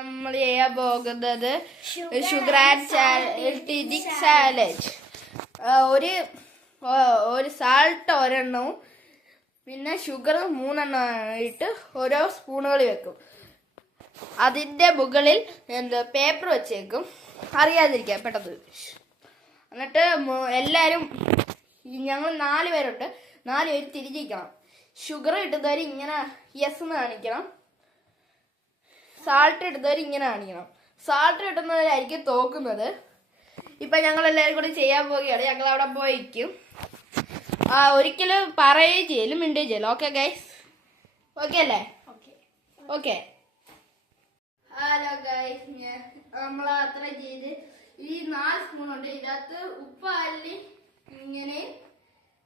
നമ്മൾ ചെയ്യാൻ പോകുന്നത് ഷുഗർ ആൻഡ് സാലഡ്. ഒരു സാൾട്ട് ഒരെണ്ണവും പിന്നെ ഷുഗർ 3 ഇട്ട് ഓരോ സ്പൂണുകൾ വെക്കും. അതിൻ്റെ മുകളിൽ പേപ്പർ വെച്ചേക്കും, അറിയാതിരിക്കാം പെട്ടെന്ന്. എന്നിട്ട് എല്ലാവരും ഞങ്ങൾ 4 പേരുണ്ട്, 4 പേര് തിരിഞ്ഞിരിക്കണം. ഷുഗർ ഇട്ടുന്നവർ ഇങ്ങനെ യെസ് എന്ന് കാണിക്കണം, സാൾട്ട് ഇടുന്നവർ ഇങ്ങനെ കാണിക്കണം. സാൾട്ട് ഇടുന്നവരായിരിക്കും തോക്കുന്നത്. ഇപ്പം ഞങ്ങൾ എല്ലാവരും കൂടി ചെയ്യാൻ പോവുകയാണ്. ഞങ്ങൾ അവിടെ പോയിരിക്കും. ഒരിക്കലും പറയുകയും ചെയ്യലും മിണ്ടുകയും ചെയ്യലും. Okay guys? ഓക്കെ അല്ലേ? ഓക്കെ. ഹലോ ഗൈസ്, നമ്മൾ അത്ര ചെയ്ത് ഈ 4 സ്പൂണുണ്ട്. ഇതിനകത്ത് ഉപ്പ് ആയാലും ഇങ്ങനെ,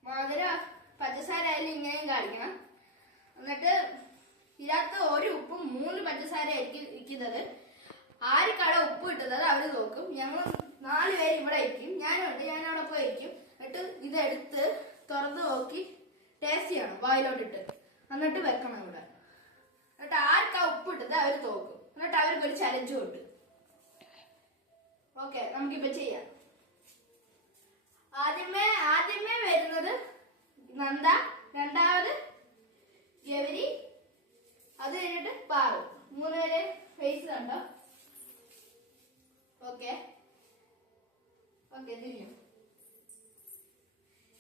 മധുരം പഞ്ചസാര ആയാലും ഇങ്ങനെയും കാണിക്കണം. എന്നിട്ട് ഇതിനകത്ത് ഒരു ഉപ്പും 3 പഞ്ചസാര ആയിരിക്കും ഇരിക്കുന്നത്. ആർക്കാണ് ഉപ്പ് കിട്ടുന്നത് അവർ നോക്കും. ഞങ്ങൾ 4 പേര് ഇവിടെ ഇരിക്കും, ഞാനുണ്ട്, ഞാനവിടെ പോയിരിക്കും. എന്നിട്ട് ഇതെടുത്ത് തുറന്ന് നോക്കി ടേസ്റ്റ് ചെയ്യണം വായിലോട്ടിട്ട്, എന്നിട്ട് വെക്കണം ഇവിടെ. എന്നിട്ട് ആർക്കാ ഉപ്പ് ഇട്ടത് അവർ തോക്കും. എന്നിട്ട് അവർക്കൊരു ചലഞ്ചും ഉണ്ട്. ഓക്കെ, നമുക്കിപ്പോ ചെയ്യാം. ആദ്യമേ വരുന്നത് നന്ദ, രണ്ടാമത് ഗൗരി, അത് കഴിഞ്ഞിട്ട് പാറു. 3 പേരെ ഫേസ് കണ്ടോ? ഓക്കെ തിരിഞ്ഞു.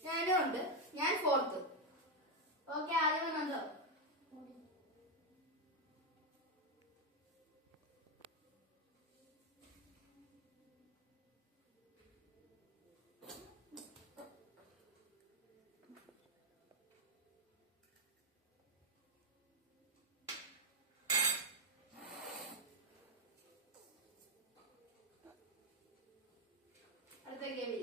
ഞാനും ഉണ്ട്, ഞാൻ 4th. ഓക്കെ, ആദ്യമേ നന്ദോ. അടുത്ത ഗൗരി.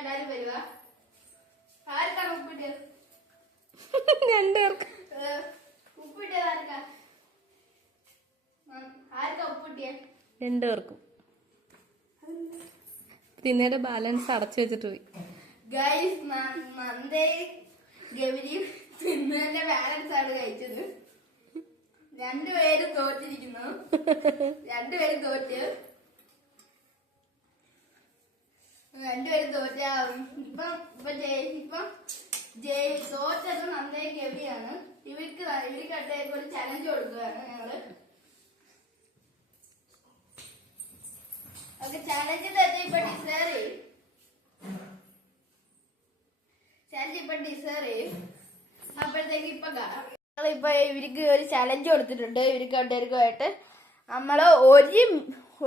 എല്ലാരും വരുക. ആർക്കാണ് ഉപ്പിട്ടത്? 2 പേർക്ക് ഉപ്പിട്ടത്. ആർക്കാ ഉപ്പിട്ടിയ? 2 പേർക്കും. തിന്നേടെ ബാലൻസ് അടച്ചു വെച്ചിട്ട് പോയി. ഗൈസ്, നന്ദയും ഗൗരിയും തിന്നേന്റെ ബാലൻസ് ആണ് കഴിച്ചത്. 2 പേരും തോറ്റിരിക്കുന്നു. 2 പേരും തോറ്റ്. തോറ്റത് നന്ദയും ഗൗരിയാണ്. ഇവർക്കട്ടെ ഒരു ചലഞ്ച് കൊടുക്കുകയാണ് ഞങ്ങള്. ചലഞ്ചിന്റെ ഇപ്പൊ ഡിസേർ ചെയ്യും. അപ്പോഴത്തേക്ക് ഇപ്പൊ ഇവർക്ക് ഒരു ചലഞ്ച് കൊടുത്തിട്ടുണ്ട്. ഇവർക്ക് രണ്ടുപേർക്കുമായിട്ട് നമ്മള്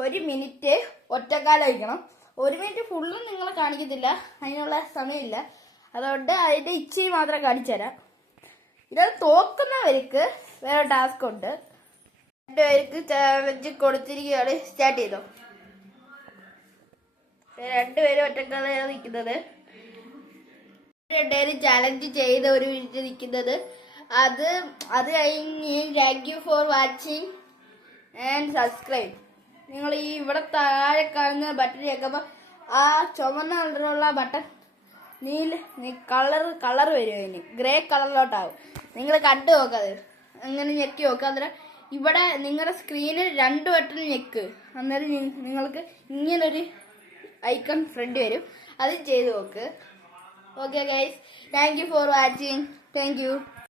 1 മിനിറ്റ് ഒറ്റക്കാലം വയ്ക്കണം. 1 മിനിറ്റ് ഫുള്ളും നിങ്ങളെ കാണിക്കത്തില്ല, അതിനുള്ള സമയമില്ല. അതുകൊണ്ട് അതിന്റെ ഇച്ചിരി മാത്രം കാണിച്ചു തരാം. ഇത് തോക്കുന്നവർക്ക് വേറെ ടാസ്ക് ഉണ്ട്. 2 പേർക്ക് ചലഞ്ച് കൊടുത്തിരിക്കുകയാണ്. സ്റ്റാർട്ട് ചെയ്തോ. 2 പേരും ഒറ്റക്കാലാണ് നിൽക്കുന്നത്. 2 പേരും ചലഞ്ച് ചെയ്ത് 1 മിനിറ്റ് നിൽക്കുന്നത്. അത് കഴിഞ്ഞ് thank you for watching and subscribe. നിങ്ങൾ ഈ ഇവിടെ താഴെ കാണുന്ന ബട്ടൺ ഞെക്കുമ്പോൾ ആ ചുവന്ന കളറുള്ള ബട്ടൺ കളർ വരും, അതിന് ഗ്രേ കളറിലോട്ടാവും. നിങ്ങൾ കണ്ടു നോക്കാതെ അങ്ങനെ ഞെക്കി നോക്കുക. അന്നേരം ഇവിടെ നിങ്ങളുടെ സ്ക്രീനിൽ 2 ബട്ടൺ ഞെക്ക്. അന്നേരം നിങ്ങൾക്ക് ഇങ്ങനൊരു ഐക്കൺ ഫ്രണ്ട് വരും, അത് ചെയ്ത് നോക്ക്. Okay guys, thank you for watching. Thank you.